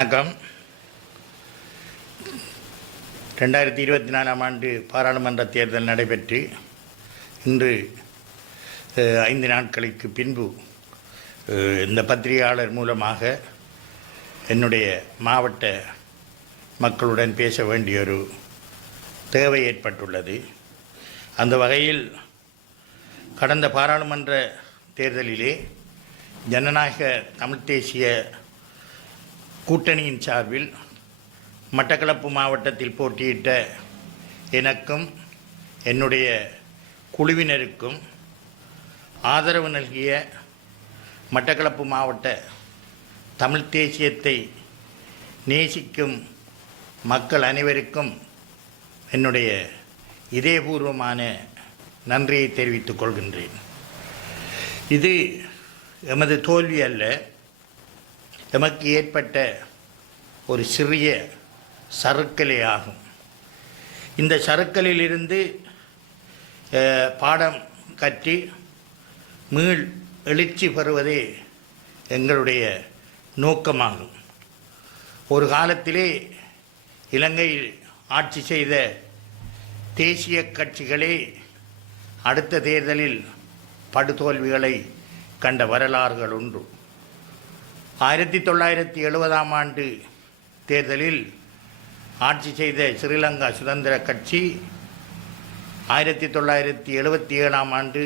வணக்கம். ரெண்டாயிரத்தி இருபத்தி நாலாம் ஆண்டு பாராளுமன்ற தேர்தல் நடைபெற்று இன்று ஐந்து நாட்களுக்கு பின்பு இந்த பத்திரிகையாளர் மூலமாக என்னுடைய மாவட்ட மக்களுடன் பேச வேண்டிய ஒரு தேவை ஏற்பட்டுள்ளது. அந்த வகையில் கடந்த பாராளுமன்ற தேர்தலிலே ஜனநாயக தமிழ்த் தேசிய கூட்டணியின் சார்பில் மட்டக்களப்பு மாவட்டத்தில் போட்டியிட்ட எனக்கும் என்னுடைய குழுவினருக்கும் ஆதரவு நல்கிய மட்டக்களப்பு மாவட்ட தமிழ்த் தேசியத்தை நேசிக்கும் மக்கள் அனைவருக்கும் என்னுடைய இதயபூர்வமான நன்றியை தெரிவித்துக் கொள்கின்றேன். இது எமது தோல்வி அல்ல. எமக்கு ஏற்பட்ட ஒரு சிறிய சறுக்கலே ஆகும். இந்த சறுக்கலிலிருந்து பாடம் கற்றி மீள் எழுச்சி பெறுவதே எங்களுடைய நோக்கமாகும். ஒரு காலத்திலே இலங்கையில் ஆட்சி செய்த தேசிய கட்சிகளே அடுத்த தேர்தலில் படுதோல்விகளை கண்ட வரலாறுகள் உண்டு ஆயிரத்தி தொள்ளாயிரத்தி எழுபதாம் ஆண்டு தேர்தலில் ஆட்சி செய்த ஸ்ரீலங்கா சுதந்திர கட்சி ஆயிரத்தி தொள்ளாயிரத்தி எழுபத்தி ஏழாம் ஆண்டு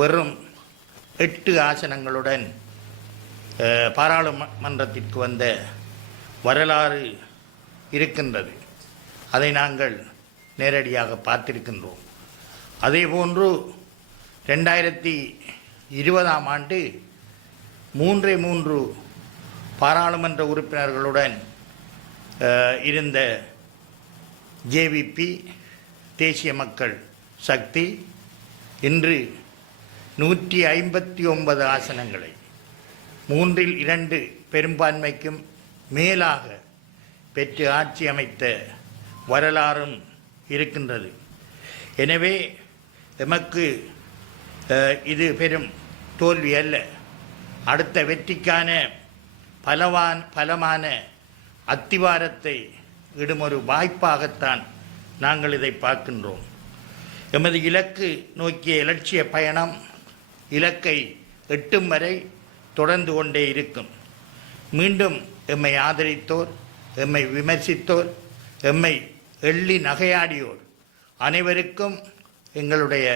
வெறும் எட்டு ஆசனங்களுடன் பாராளுமன்றத்திற்கு வந்த வரலாறு இருக்கின்றது. அதை நாங்கள் நேரடியாக பார்த்திருக்கின்றோம். அதேபோன்று ரெண்டாயிரத்தி இருபதாம் ஆண்டு மூன்றே மூன்று பாராளுமன்ற உறுப்பினர்களுடன் இருந்த ஜேவிபி தேசிய மக்கள் சக்தி இன்று நூற்றி ஐம்பத்தி ஒன்பது ஆசனங்களை மூன்றில் இரண்டு பெரும்பான்மைக்கும் மேலாக பெற்று ஆட்சி அமைத்த வரலாறும் இருக்கின்றது. எனவே எமக்கு இது பெரும் தோல்வி அல்ல. அடுத்த வெற்றிக்கான பலவான் பலமான அத்திவாரத்தை இடும் ஒரு வாய்ப்பாகத்தான் நாங்கள் இதை பார்க்கின்றோம். எமது இலக்கு நோக்கிய இலட்சிய பயணம் இலக்கை எட்டும் வரை தொடர்ந்து கொண்டே இருக்கும். மீண்டும் எம்மை ஆதரித்தோர் எம்மை விமர்சித்தோர் எம்மை எள்ளி நகையாடியோர் அனைவருக்கும் எங்களுடைய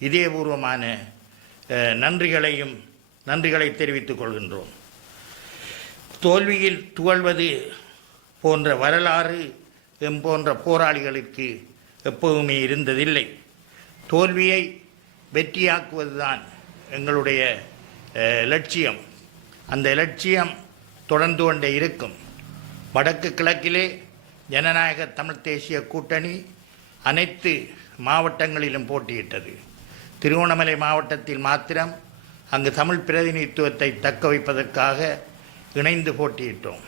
இதயபூர்வமான நன்றிகளையும் நன்றிகளை தெரிவித்துக் கொள்கின்றோம். தோல்வியில் துவழ்வது போன்ற வரலாறு எம் போன்ற போராளிகளுக்கு எப்போதுமே இருந்ததில்லை. தோல்வியை வெற்றியாக்குவதுதான் எங்களுடைய லட்சியம். அந்த லட்சியம் தொடர்ந்து கொண்டே இருக்கும். வடக்கு கிழக்கிலே ஜனநாயக தமிழ்த் தேசிய கூட்டணி அனைத்து மாவட்டங்களிலும் போட்டியிட்டது. திருவண்ணாமலை மாவட்டத்தில் மாத்திரம் அங்கு தமிழ் பிரதிநிதித்துவத்தை தக்க வைப்பதற்காக இணைந்து போட்டியிட்டோம்.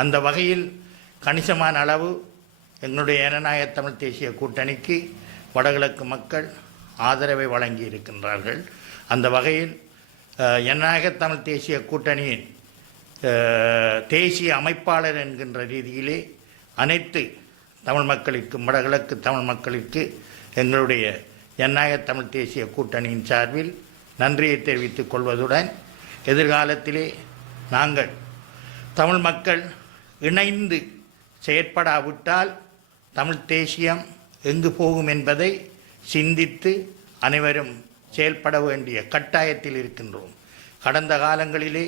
அந்த வகையில் கணிசமான அளவு எங்களுடைய ஜனநாயக தமிழ் தேசிய கூட்டணிக்கு வடகிழக்கு மக்கள் ஆதரவை வழங்கி இருக்கின்றார்கள் அந்த வகையில் ஜனநாயக தமிழ் தேசிய கூட்டணியின் தேசிய அமைப்பாளர் என்கின்ற ரீதியிலே அனைத்து தமிழ் மக்களுக்கும் வடகிழக்கு தமிழ் மக்களுக்கு எங்களுடைய ஜனநாயக தமிழ் தேசிய கூட்டணியின் சார்பில் நன்றியை தெரிவித்துக் கொள்வதுடன் எதிர்காலத்திலே நாங்கள் தமிழ் மக்கள் இணைந்து செயற்படாவிட்டால் தமிழ் தேசியம் எங்கு போகும் என்பதை சிந்தித்து அனைவரும் செயல்பட வேண்டிய கட்டாயத்தில் இருக்கின்றோம். கடந்த காலங்களிலே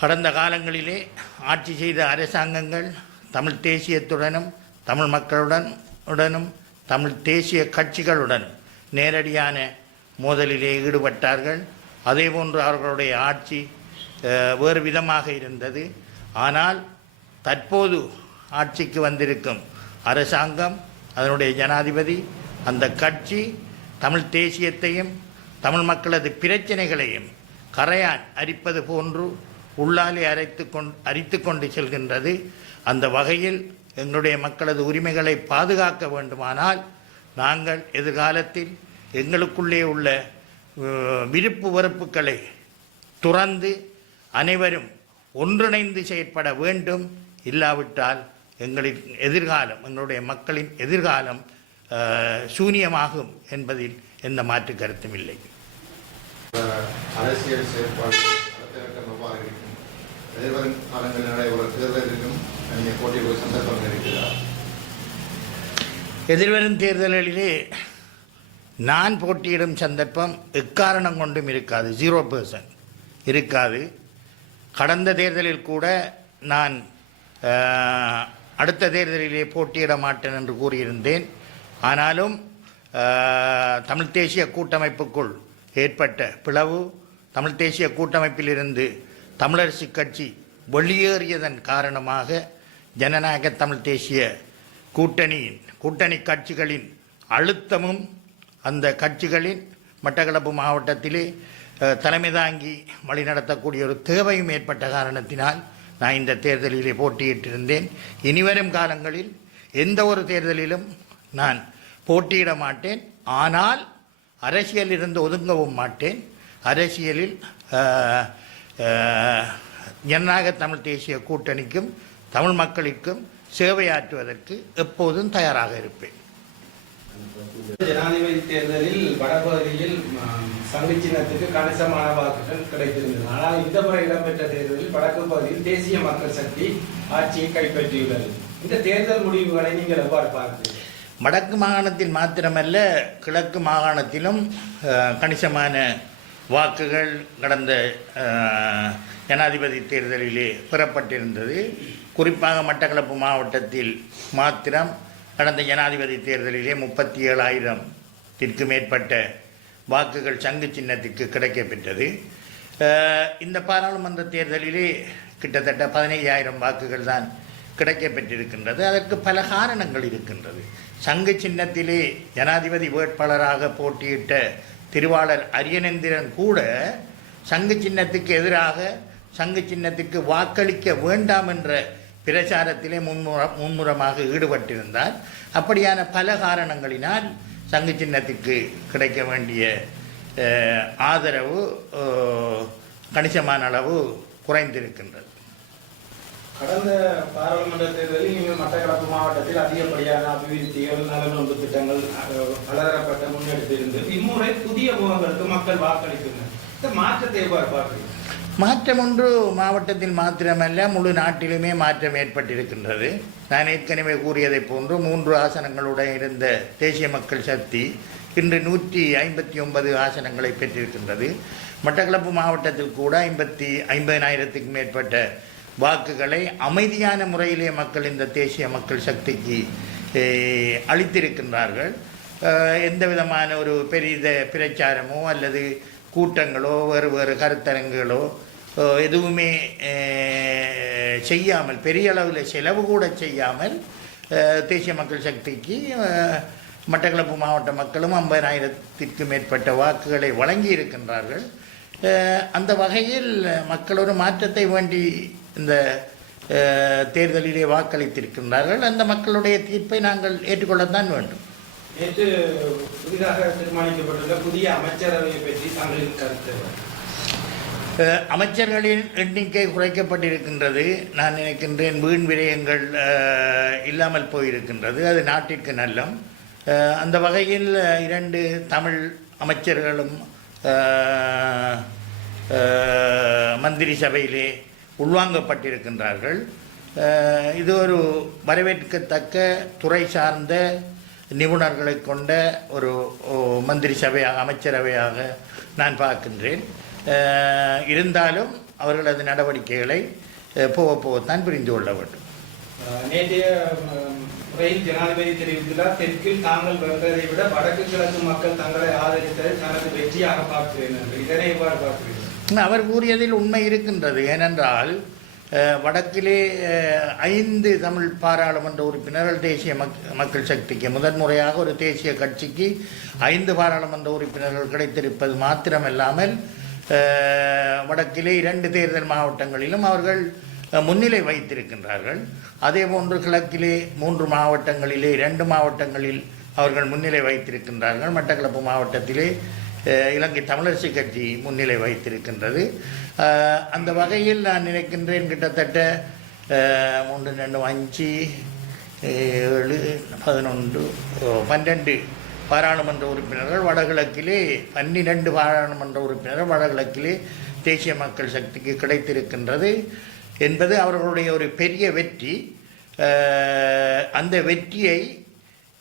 கடந்த காலங்களிலே ஆட்சி செய்த அரசாங்கங்கள் தமிழ் தேசியத்துடனும் தமிழ் மக்களுடன் உடனும் தமிழ் தேசிய கட்சிகளுடன் நேரடியான மோதலிலே ஈடுபட்டார்கள். அதேபோன்று அவர்களுடைய ஆட்சி வேறு விதமாக இருந்தது. ஆனால் தற்போது ஆட்சிக்கு வந்திருக்கும் அரசாங்கம் அதனுடைய ஜனாதிபதி அந்த கட்சி தமிழ் தேசியத்தையும் தமிழ் மக்களது பிரச்சனைகளையும் கரையான் அரிப்பது போன்று உள்ளாலே அரைத்து கொண்டு அரித்து கொண்டு செல்கின்றது. அந்த வகையில் எங்களுடைய மக்களது உரிமைகளை பாதுகாக்க வேண்டுமானால் நாங்கள் எதிர்காலத்தில் எங்களுக்குள்ளே உள்ள விருப்பு வெறுப்புகளை துறந்து அனைவரும் ஒன்றிணைந்து செயற்பட வேண்டும். இல்லாவிட்டால் எங்களின் எதிர்காலம் எங்களுடைய மக்களின் எதிர்காலம் சூனியமாகும் என்பதில் எந்த மாற்று கருத்தும் இல்லை. அரசியல் செயற்பாடு எதிர்வரும் காலங்களில் நடைபெற தேர்தலிலும் நீங்கள் போட்டியிடுவது சந்தர்ப்பம் இருக்கிறதா? எதிர்வரும் தேர்தல்களிலே நான் போட்டியிடும் சந்தர்ப்பம் எக்காரணம் கொண்டும் இருக்காது. ஜீரோ பர்சன்ட் இருக்காது. கடந்த தேர்தலில் கூட நான் அடுத்த தேர்தலிலே போட்டியிட மாட்டேன் என்று கூறியிருந்தேன். ஆனாலும் தமிழ் தேசிய கூட்டமைப்புக்குள் ஏற்பட்ட பிளவு தமிழ் தேசிய கூட்டமைப்பிலிருந்து தமிழரசு கட்சி வெளியேறியதன் காரணமாக ஜனநாயக தமிழ் தேசிய கூட்டணியின் கூட்டணி கட்சிகளின் அழுத்தமும் அந்த கட்சிகளின் மட்டக்களப்பு மாவட்டத்திலே தலைமை தாங்கி வழிநடத்தக்கூடிய ஒரு தேவையும் ஏற்பட்ட காரணத்தினால் நான் இந்த தேர்தலிலே போட்டியிட்டிருந்தேன். இனிவரும் காலங்களில் எந்த ஒரு தேர்தலிலும் நான் போட்டியிட மாட்டேன். ஆனால் அரசியலில் இருந்து ஒதுங்கவும் மாட்டேன். அரசியலில் ஜனநாயக தமிழ் தேசிய கூட்டணிக்கும் தமிழ் மக்களுக்கும் சேவையாற்றுவதற்கு எப்போதும் தயாராக இருப்பேன். ஜனாதிபதி தேர்தலில் வடபகுதியில் ம், சங்கு சின்னத்துக்கு கணிசமான வாக்குகள் கிடைத்திருந்தது ஆனால் இந்த முறை இடம்பெற்ற தேர்தலில் வடக்கு பகுதியில் தேசிய மக்கள் சக்தி ஆட்சியை கைப்பற்றியுள்ளது. இந்த தேர்தல் முடிவுகளை நீங்கள் எவ்வாறு பார்க்கிறீர்கள்? வடக்கு மாகாணத்தில் மாத்திரமல்ல கிழக்கு மாகாணத்திலும் கணிசமான வாக்குகள் கடந்த ஜனாதிபதி தேர்தலிலே பெறப்பட்டிருந்தது. குறிப்பாக மட்டக்களப்பு மாவட்டத்தில் மாத்திரம் கடந்த ஜனாதிபதி தேர்தலிலே முப்பத்தி ஏழாயிரத்திற்கு மேற்பட்ட வாக்குகள் சங்கு சின்னத்திற்கு கிடைக்கப்பெற்றது இந்த பாராளுமன்ற தேர்தலிலே கிட்டத்தட்ட பதினையாயிரம் வாக்குகள் தான் கிடைக்கப்பெற்றிருக்கின்றது அதற்கு பல காரணங்கள் இருக்கின்றது. சங்கு சின்னத்திலே ஜனாதிபதி வேட்பாளராக போட்டியிட்ட திருவாளர் அரியநேந்திரன் கூட சங்கு சின்னத்துக்கு எதிராக சங்கு சின்னத்துக்கு வாக்களிக்க வேண்டாம் என்ற பிரச்சாரத்திலே முன்முற முன்முறமாக ஈடுபட்டிருந்தார். அப்படியான பல காரணங்களினால் சங்கு சின்னத்துக்கு கிடைக்க வேண்டிய அஹ், ஆதரவு கணிசமான அளவு குறைந்திருக்கின்றது. கடந்த பாராளுமன்ற தேர்தலில் நீங்கள் மட்டக்களப்பு மாவட்டத்தில் அதிகப்படியான அபிவிருத்திகள் நலனொன்று திட்டங்கள் பலதரப்பட்ட முன்னெடுத்திருந்து இம்முறை புதிய முகங்களுக்கு மக்கள் வாக்களிக்கின்றனர். மாற்றத்தை எவ்வாறு பார்க்கிறீர்கள்? மாற்றம் ஒன்று மாவட்டத்தில் மாத்திரமல்ல முழு நாட்டிலுமே மாற்றம் ஏற்பட்டிருக்கின்றது. நான் ஏற்கனவே கூறியதைப் போன்று மூன்று ஆசனங்களுடன் இருந்த தேசிய மக்கள் சக்தி இன்று நூற்றி ஐம்பத்தி ஒன்பது ஆசனங்களை பெற்றிருக்கின்றது. மட்டக்களப்பு மாவட்டத்தில் கூட ஐம்பத்தி ஐம்பதினாயிரத்துக்கு மேற்பட்ட வாக்குகளை அமைதியான முறையிலே மக்கள் இந்த தேசிய மக்கள் சக்திக்கு அளித்திருக்கின்றார்கள். எந்த விதமான ஒரு பெரித பிரச்சாரமோ அல்லது கூட்டங்களோ வேறு வேறு கருத்தரங்குகளோ எதுவுமே செய்யாமல் பெரிய அளவில் செலவு கூட செய்யாமல் தேசிய மக்கள் சக்திக்கு மட்டக்களப்பு மாவட்ட மக்களும் ஐம்பதாயிரத்திற்கு மேற்பட்ட வாக்குகளை வழங்கி இருக்கின்றார்கள். அந்த வகையில் மக்கள் ஒரு மாற்றத்தை வேண்டி இந்த தேர்தலிலே வாக்களித்திருக்கின்றார்கள். அந்த மக்களுடைய தீர்ப்பை நாங்கள் ஏற்றுக்கொள்ளத்தான் வேண்டும். நேற்று புதிதாக தீர்மானிக்கப்பட்டுள்ள புதிய அமைச்சரவையை பற்றி தங்களின் கருத்து. அமைச்சர்களின் எண்ணிக்கை குறைக்கப்பட்டிருக்கின்றது. நான் நினைக்கின்றேன் வீண் விரயங்கள் இல்லாமல் போயிருக்கின்றது. அது நாட்டிற்கு நல்லம். அந்த வகையில் இரண்டு தமிழ் அமைச்சர்களும் மந்திரி சபையிலே உள்வாங்கப்பட்டிருக்கின்றார்கள். இது ஒரு வரவேற்கத்தக்க துறை சார்ந்த நிபுணர்களை கொண்ட ஒரு மந்திரி சபையாக அமைச்சரவையாக நான் பார்க்கின்றேன். இருந்தாலும் அவர்களது நடவடிக்கைகளை போக போகத்தான் புரிந்து கொள்ள வேண்டும். நேற்றைய ம், உரையில் ஜனாதிபதி தெரிவித்துள்ளார். தெற்கில் தாங்கள் வென்றதை விட வடக்கு கிழக்கு மக்கள் தங்களை ஆதரித்ததை தனது வெற்றியாக பார்க்கிறேன் இதனை எவ்வாறு பார்க்கிறீர்கள்? உம், அவர் கூறியதில் உண்மை இருக்கின்றது. ஏனென்றால் வடக்கிலே ஐந்து தமிழ் பாராளுமன்ற உறுப்பினர்கள் தேசிய மக் மக்கள் சக்திக்கு முதன்முறையாக ஒரு தேசிய கட்சிக்கு ஐந்து பாராளுமன்ற உறுப்பினர்கள் கிடைத்திருப்பது மாத்திரமல்லாமல் வடக்கிலே இரண்டு தேர்தல் மாவட்டங்களிலும் அவர்கள் முன்னிலை வைத்திருக்கின்றார்கள். அதே போன்று கிழக்கிலே மூன்று மாவட்டங்களிலே இரண்டு மாவட்டங்களில் அவர்கள் முன்னிலை வைத்திருக்கின்றார்கள். மட்டக்களப்பு மாவட்டத்திலே இலங்கை தமிழரசு கட்சி முன்னிலை வைத்திருக்கின்றது அந்த வகையில் நான் நினைக்கின்றேன் கிட்டத்தட்ட மூன்று ரெண்டு அஞ்சு ஏழு பதினொன்று பன்னெண்டு பாராளுமன்ற உறுப்பினர்கள் வடகிழக்கிலே பன்னிரெண்டு பாராளுமன்ற உறுப்பினர்கள் வடகிழக்கிலே தேசிய மக்கள் சக்திக்கு கிடைத்திருக்கின்றது என்பது அவர்களுடைய ஒரு பெரிய வெற்றி. அந்த வெற்றியை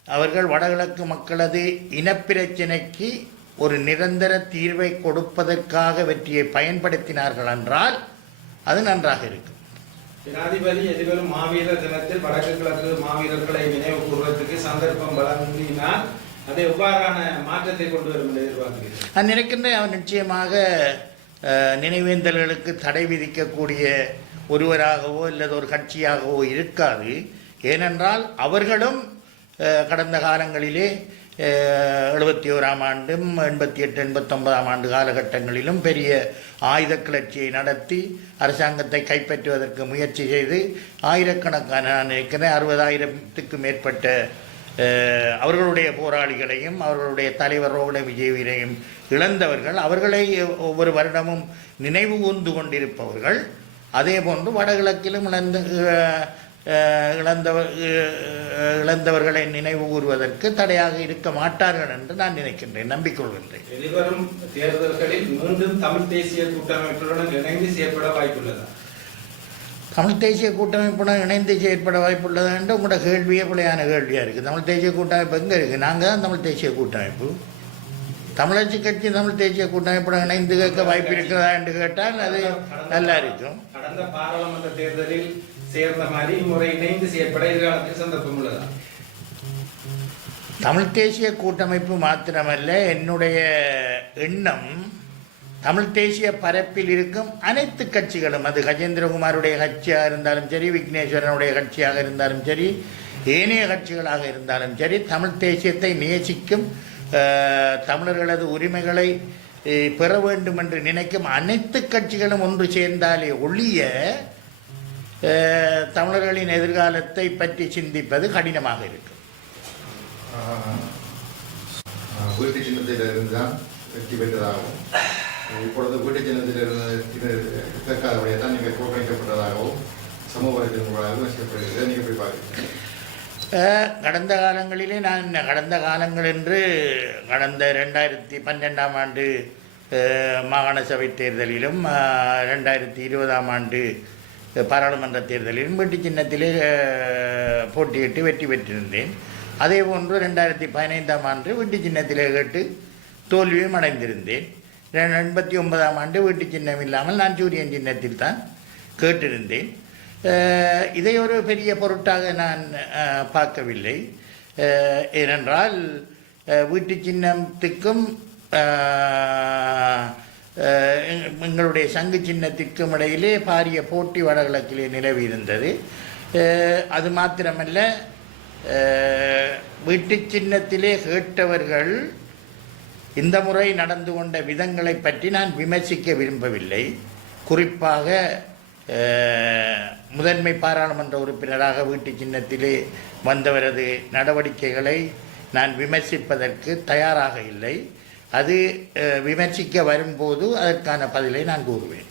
அவர்கள் வடகிழக்கு மக்களது இனப்பிரச்சினைக்கு ஒரு நிரந்தர தீர்வை கொடுப்பதற்காக வெற்றியை பயன்படுத்தினார்கள் என்றால் அது நன்றாக இருக்கும். ஜனாதிபதி எதிர்வரும் மாவீரர் தினத்தில் வடக்கு கிழக்கு மாவீரர்களை நினைவு கூறுவதற்கு சந்தர்ப்பம் வழங்கினால் அது எவ்வாறான மாற்றத்தை கொண்டு வரும் என்று நான் நினைக்கின்றேன் அவர் நிச்சயமாக நினைவேந்தல்களுக்கு தடை விதிக்கக்கூடிய ஒருவராகவோ அல்லது ஒரு கட்சியாகவோ இருக்காது. ஏனென்றால் அவர்களும் கடந்த காலங்களிலே எழுபத்தி ஓராம் ஆண்டும் எண்பத்தி எட்டு எண்பத்தொன்பதாம் ஆண்டு காலகட்டங்களிலும் பெரிய ஆயுத கிளர்ச்சியை நடத்தி அரசாங்கத்தை கைப்பற்றுவதற்கு முயற்சி செய்து ஆயிரக்கணக்கான நான் நினைக்கிறேன் அறுபதாயிரத்துக்கும் மேற்பட்ட அவர்களுடைய போராளிகளையும் அவர்களுடைய தலைவர் ரோகண விஜயவீரையும் இழந்தவர்கள் அவர்களை ஒவ்வொரு வருடமும் நினைவு கூர்ந்து கொண்டிருப்பவர்கள். அதே போன்று வடகிழக்கிலும் இழந்த இழந்தவர் இழந்தவர்களை நினைவு கூறுவதற்கு தடையாக இருக்க மாட்டார்கள் என்று நான் நினைக்கின்றேன் நம்பிக்கொள்கின்றேன். எதிர்வரும் தேர்தல்களில் மீண்டும் தமிழ் தேசிய கூட்டமைப்புடன் இணைந்து செயற்பட வாய்ப்புள்ளதா? தமிழ் தேசிய கூட்டமைப்புடன் இணைந்து செயற்பட வாய்ப்புள்ளது என்று உங்களோட கேள்வியே பிள்ளையான கேள்வியாக இருக்குது தமிழ் தேசிய கூட்டமைப்பு எங்கே இருக்குது நாங்கள் தான் தமிழ் தேசிய கூட்டமைப்பு. தமிழரசு கட்சி தமிழ் தேசிய கூட்டமைப்புடன் இணைந்து கேட்க வாய்ப்பு இருக்கிறதா என்று கேட்டால் அது நல்லா இருக்கும். கடந்த பாராளுமன்ற தேர்தலில் சேர்ந்த மாதிரி இம்முறை இணைந்து செயற்பட எதிர்காலத்தில் சந்தர்ப்பம் உள்ளதா? தமிழ் தேசிய கூட்டமைப்பு மாத்திரமல்ல என்னுடைய எண்ணம் தமிழ் தேசிய பரப்பில் இருக்கும் அனைத்து கட்சிகளும் அது கஜேந்திரகுமாருடைய கட்சியாக இருந்தாலும் சரி விக்னேஸ்வரனுடைய கட்சியாக இருந்தாலும் சரி ஏனைய கட்சிகளாக இருந்தாலும் சரி தமிழ் தேசியத்தை நேசிக்கும் தமிழர்களது உரிமைகளை பெற வேண்டும் என்று நினைக்கும் அனைத்து கட்சிகளும் ஒன்று சேர்ந்தாலே ஒழிய தமிழர்களின் எதிர்காலத்தை பற்றி சிந்திப்பது கடினமாக இருக்கும். வீட்டு சின்னத்தில் இருந்தால் வெற்றி பெற்றதாகவும் இப்பொழுது வீட்டு சின்னத்தில் இருந்து இதற்காக தான் நீங்கள் புறக்கணிக்கப்பட்டதாகவும் சமூக வலைதளங்களாகவும் செய்யப்படுகிறது நீங்கள் போய் பார்க்கிறீங்க. அஹ், கடந்த காலங்களிலே நான் கடந்த காலங்கள் என்று கடந்த ரெண்டாயிரத்தி பன்னெண்டாம் ஆண்டு மாகாண சபை தேர்தலிலும் ரெண்டாயிரத்தி இருபதாம் ஆண்டு பாராளுமன்ற தேர்தலிலும் வீட்டு சின்னத்திலே போட்டியிட்டு வெற்றி பெற்றிருந்தேன். அதே போன்று ரெண்டாயிரத்தி பதினைந்தாம் ஆண்டு வீட்டு சின்னத்திலே கேட்டு தோல்வியும் அடைந்திருந்தேன். எண்பத்தி ஒன்பதாம் ஆண்டு வீட்டு சின்னம் இல்லாமல் நான் சூரியன் சின்னத்தில் தான் கேட்டிருந்தேன். இதை ஒரு பெரிய பொருட்டாக நான் பார்க்கவில்லை. ஏனென்றால் வீட்டு சின்னத்துக்கும் எங்களுடைய சங்கு சின்னத்திற்கும் இடையிலே பாரிய போட்டி வடகிழக்கிலே நிலவி இருந்தது அது மாத்திரமல்ல வீட்டு சின்னத்திலே கேட்டவர்கள் இந்த முறை நடந்து கொண்ட விதங்களை பற்றி நான் விமர்சிக்க விரும்பவில்லை. குறிப்பாக முதன்மை பாராளுமன்ற உறுப்பினராக வீட்டு சின்னத்திலே வந்தவரது நடவடிக்கைகளை நான் விமர்சிப்பதற்கு தயாராக இல்லை. அது விமர்சிக்க வரும்போது அதற்கான பதிலை நான் கூறுவேன்.